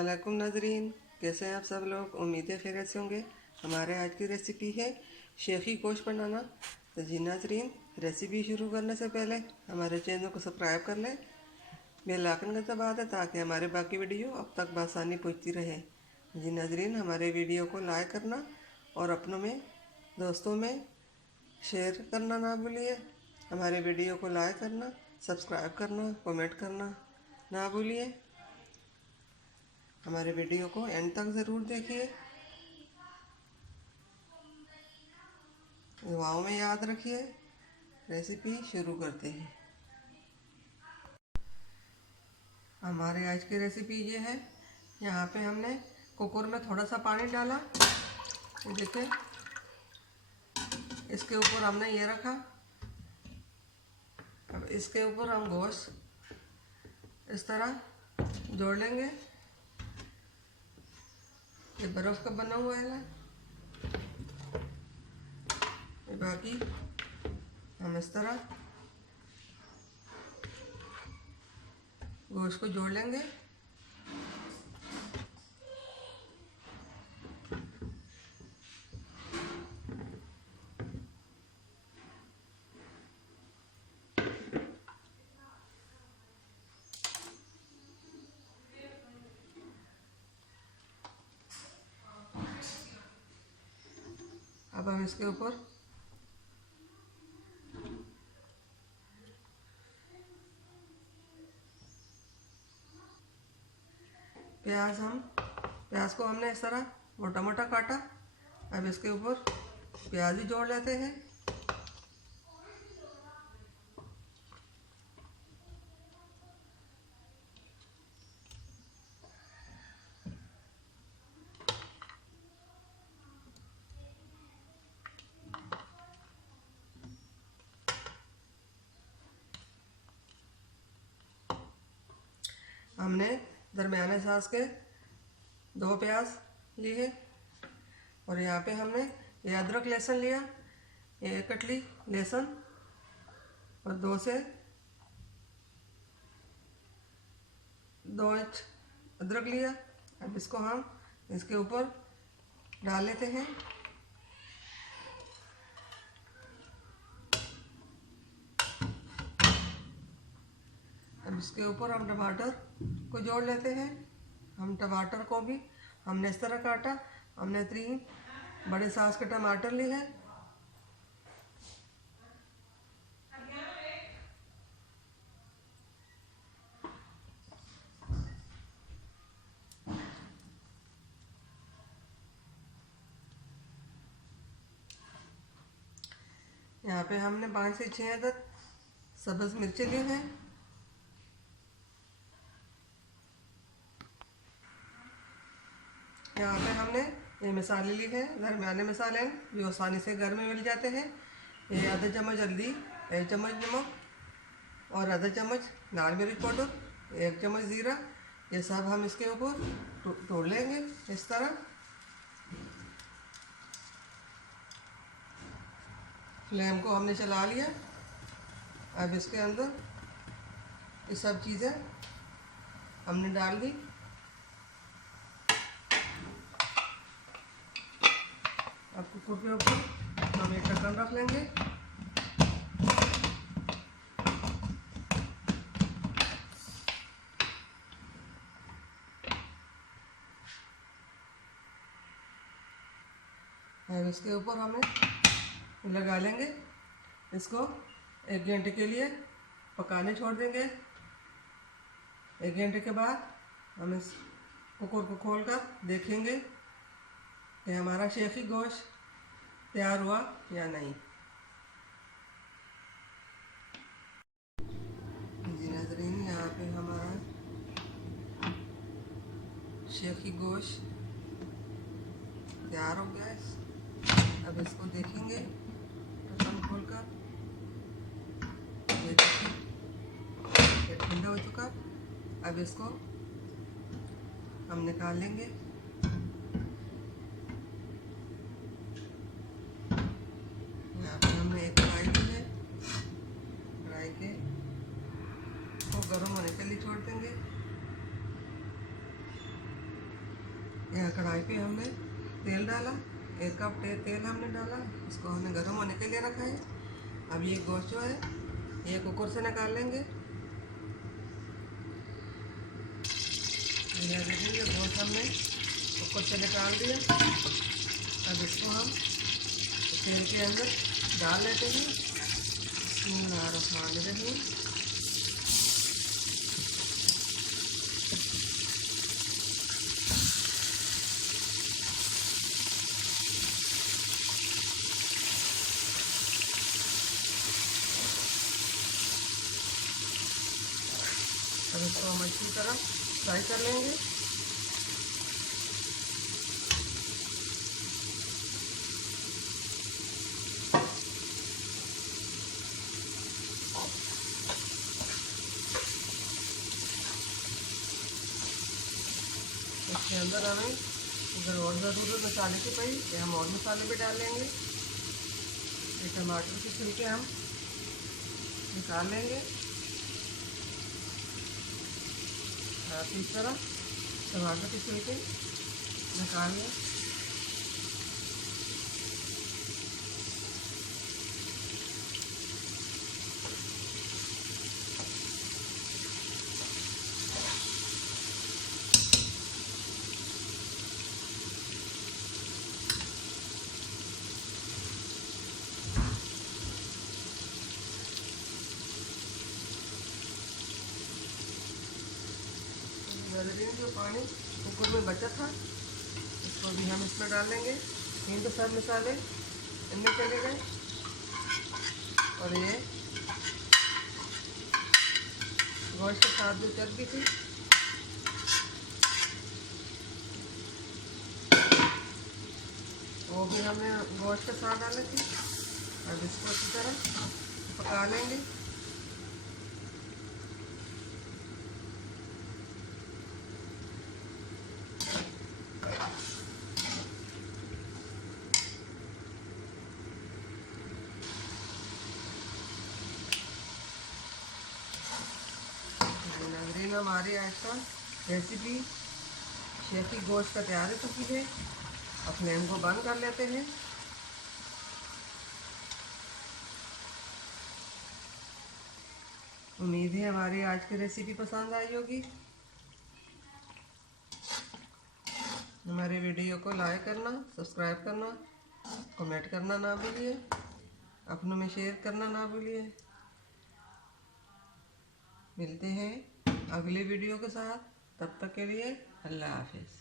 अस्सलामुअलैकुम नाजरीन, कैसे हैं आप सब लोग। उम्मीद है खैरियत से होंगे। हमारे आज की रेसिपी है शेखी गोश्त बनाना। तो जी नाजरीन, रेसिपी शुरू करने से पहले हमारे चैनल को सब्सक्राइब कर लें, बेल आइकन का दबा दें ताकि हमारे बाकी वीडियो अब तक बआसानी पहुंचती रहे। जी नाजरीन, हमारे वीडियो को लाइक करना और अपनों में दोस्तों में शेयर करना ना भूलिए। हमारे वीडियो को लाइक करना, सब्सक्राइब करना, कमेंट करना ना भूलिए। हमारे वीडियो को एंड तक ज़रूर देखिए, दुआओं में याद रखिए। रेसिपी शुरू करते हैं। हमारे आज की रेसिपी ये है। यहाँ पे हमने कुकर में थोड़ा सा पानी डाला, ये देखिए। इसके ऊपर हमने ये रखा। अब इसके ऊपर हम गोश्त इस तरह जोड़ लेंगे। ये बर्फ़ का बना हुआ है ना, ये बाकी हम इस तरह गोश्त को जोड़ लेंगे। अब हम इसके ऊपर प्याज को हमने इस तरह मोटा मोटा काटा। अब इसके ऊपर प्याज भी जोड़ लेते हैं। हमने दरमियाने साइज के 2 प्याज लिए और यहाँ पे हमने ये अदरक लहसुन लिया, ये 1 कटली लहसुन और 2 से 2 इंच अदरक लिया। अब इसको हम इसके ऊपर डाल लेते हैं। अब इसके ऊपर हम टमाटर को जोड़ लेते हैं। हम टमाटर को भी हमने इस तरह काटा। हमने 3 बड़े साइज के टमाटर लिए हैं। यहाँ पे हमने 5 से 6 अदद सब्ज़ मिर्चें लिए हैं। यहाँ पे हमने ये मसाले लिए हैं, दरमियाने मसाले जो आसानी से घर में मिल जाते हैं। ये आधा चम्मच हल्दी, 1 चम्मच नमक और आधा चम्मच लाल मिर्च पाउडर, 1 चम्मच ज़ीरा। ये सब हम इसके ऊपर तोड़ लेंगे इस तरह। फ्लेम को हमने चला लिया। अब इसके अंदर ये सब चीज़ें हमने डाल दी। अब कुकर के ऊपर हम एक ढक्कन रख लेंगे। अब इसके ऊपर हमें लगा लेंगे। इसको 1 घंटे के लिए पकाने छोड़ देंगे। 1 घंटे के बाद हम इस कुकर को खोलकर देखेंगे कि हमारा शेखी गोश्त तैयार हुआ या नहीं। जी नाज़रीन, यहाँ पे हमारा शेखी गोश्त तैयार हो गया है। अब इसको देखेंगे ढक्कन खोलकर। ये ठंडा हो चुका। अब इसको हम निकाल लेंगे। यहाँ पे हमने एक कढ़ाई ली है। कढ़ाई के को गर्म होने के लिए छोड़ देंगे। यहाँ कढ़ाई पे हमने तेल डाला, 1 कप तेल हमने डाला, इसको हमने गर्म होने के लिए रखा है। अब ये गोश्त जो है ये कुकर से निकाल लेंगे। ये देखेंगे गोश्त हमने कुकर से निकाल दिया। अब इसको हम तेल के अंदर डाल लेते हैं। बिस्मिल्लाहिर्रहमानिर्रहीम। अब इसको हम अच्छी तरह फ्राई कर लेंगे। इसके अंदर हमें ज़रूर मसाले की पई ये हम और मसाले भी डाल लेंगे। ये टमाटर के छिलके हम निकाल लेंगे। इस तरह टमाटर के छिलके निकाल लें। जो पानी कुकर में बचा था इसको भी हम इसमें डाल लेंगे। इन तो सब मसाले इनमें चले गए और ये गोश्त के साथ जो चर्बी थी वो भी हमने गोश्त के साथ डाली थी। अब इसको अच्छी तरह पका लेंगे। हमारी आज का रेसिपी शेखी गोश्त का तैयार हो चुकी है। अब फ्लेम को बंद कर लेते हैं। उम्मीद है हमारी आज की रेसिपी पसंद आई होगी। हमारे वीडियो को लाइक करना, सब्सक्राइब करना, कमेंट करना ना भूलिए, अपनों में शेयर करना ना भूलिए। मिलते हैं अगले वीडियो के साथ, तब तक के लिए अल्लाह हाफिज़।